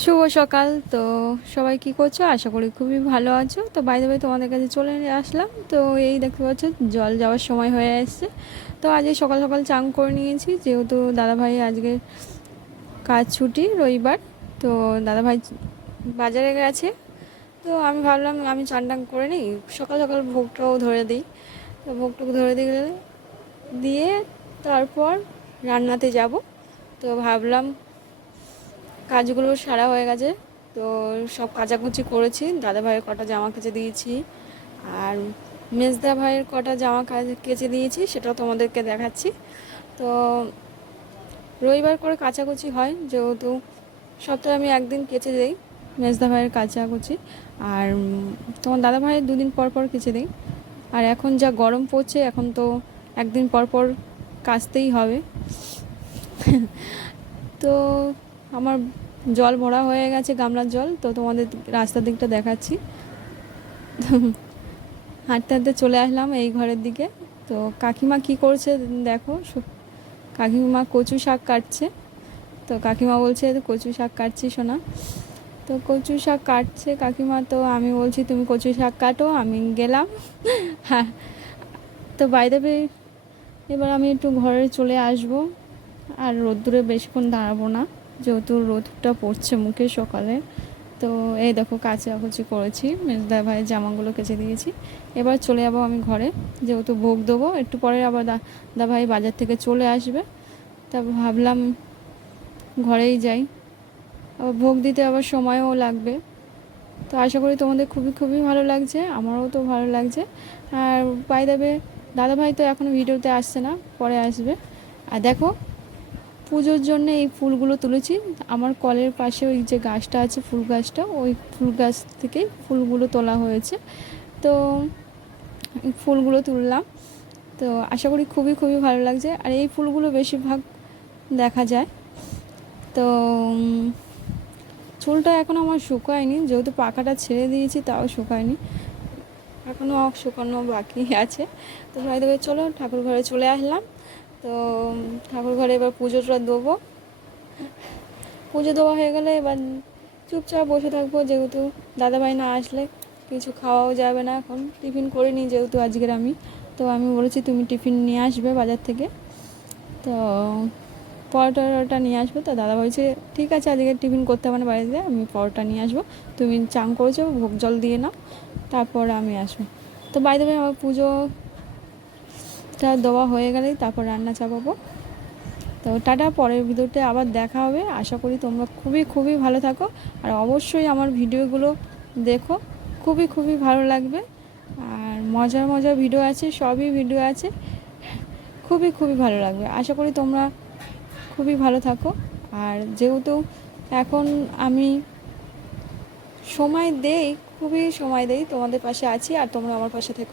শুভ সকাল। তো সবাই কি করছো? আশা করি খুবই ভালো আছো। তো বাইরে বাইরে তোমাদের কাছে চলে আসলাম। তো এই দেখতে পাচ্ছ জল যাওয়ার সময় হয়ে আসছে। তো আজকে সকাল সকাল চান করে নিয়েছি, যেহেতু দাদাভাই আজকে কাজ ছুটি, রবিবার। তো দাদাভাই বাজারে গেছে। তো আমি ভাবলাম আমি চান টান করে নিই, সকাল সকাল ভোগটাও ধরে দিই। তো ভোগটুকু ধরে দিয়ে তারপর রান্নাতে যাব। তো ভাবলাম কাজগুলো সারা হয়ে গেছে। তো সব কাচাকুচি করেছি, দাদা ভাইয়ের কটা জামা কেচে দিয়েছি, আর মেজদা ভাইয়ের কটা জামা কেচে দিয়েছি, সেটাও তোমাদেরকে দেখাচ্ছি। তো রবিবার করে কাচাকুচি হয়, যেহেতু সপ্তাহে আমি একদিন কেচে দিই মেজদা ভাইয়ের কাচাকুচি, আর তোমার দাদা ভাইয়ের দুদিন পর পর কেচে দিই। আর এখন যা গরম পড়ছে, এখন তো একদিন পর পর কাচতেই হবে। তো আমার জল ভরা হয়ে গেছে, গামলার জল। তো তোমাদের রাস্তার দিকটা দেখাচ্ছি। হাঁটতে হাঁটতে চলে আসলাম এই ঘরের দিকে। তো কাকিমা কি করছে দেখো। কাকিমা কচু শাক কাটছে। তো কাকিমা বলছে কচু শাক কাটছি শোনা। তো কচু শাক কাটছে কাকিমা, তো আমি বলছি তুমি কচু শাক কাটো, আমি গেলাম। হ্যাঁ। তো বাইরে এবার আমি একটু ঘরে চলে আসব। আর রোদ্দুরে বেশিক্ষণ দাঁড়াবো না, যেহেতু রোদটা পড়ছে মুখে সকালে। তো এই দেখো কাচাকুচি করেছি, মেজদা ভাইয়ের জামাগুলো কেচে দিয়েছি। এবার চলে যাবো আমি ঘরে, যেহেতু ভোগ দেবো একটু পরে। আবার দা ভাই বাজার থেকে চলে আসবে। তা ভাবলাম ঘরেই যাই, আবার ভোগ দিতে আবার সময়ও লাগবে। তো আশা করি তোমাদের খুবই খুবই ভালো লাগছে, আমারও তো ভালো লাগছে। আর বাই দেবে দাদা ভাই তো এখনও ভিডিওতে আসছে না, পরে আসবে। আর দেখো পুজোর জন্য এই ফুলগুলো তুলেছি। আমার কলের পাশে ওই যে গাছটা আছে, ফুল গাছটা, ওই ফুল গাছ থেকেই ফুলগুলো তোলা হয়েছে। তো ফুলগুলো তুললাম। তো আশা করি খুবই খুবই ভালো লাগছে। আর এই ফুলগুলো বেশিরভাগ দেখা যায়। তো চুলটা এখন আমার শুকায়নি, যেহেতু পাখাটা ছেড়ে দিয়েছি, তাও শুকায়নি, এখনও শুকানো বাকি আছে। তো ভাই দেবে চলো ঠাকুর ঘরে চলে আসলাম। তো ঠাকুর ঘরে এবার পুজোটা দেবো। পুজো দেওয়া হয়ে গেলে এবার চুপচাপ বসে থাকবো, যেহেতু দাদাভাই না আসলে কিছু খাওয়াও যাবে না। এখন টিফিন করিনি যেহেতু আজকের আমি। তো আমি বলেছি তুমি টিফিন নিয়ে আসবে বাজার থেকে। তো পরোটা নিয়ে আসবে। তো দাদা বলছে ঠিক আছে, আজকে টিফিন করতে হবে না বাড়িতে, আমি পরোটা নিয়ে আসবো, তুমি চান করেছো ভোগ জল দিয়ে নাও, তারপর আমি আসবো। তো বাইরে আমার পুজোটা দেওয়া হয়ে গেলেই তারপর রান্না চাপাবো। তো টাটা, পরের ভিডিওতে আবার দেখা হবে। আশা করি তোমরা খুবই খুবই ভালো থাকো, আর অবশ্যই আমার ভিডিওগুলো দেখো, খুবই খুবই ভালো লাগবে। আর মজার মজার ভিডিও আছে, সবই ভিডিও আছে, খুবই খুবই ভালো লাগবে। আশা করি তোমরা খুবই ভালো থাকো। আর যেহেতু এখন আমি সময় দেই, খুবই সময় দেই, তোমাদের পাশে আছি, আর তোমরা আমার পাশে থেকো।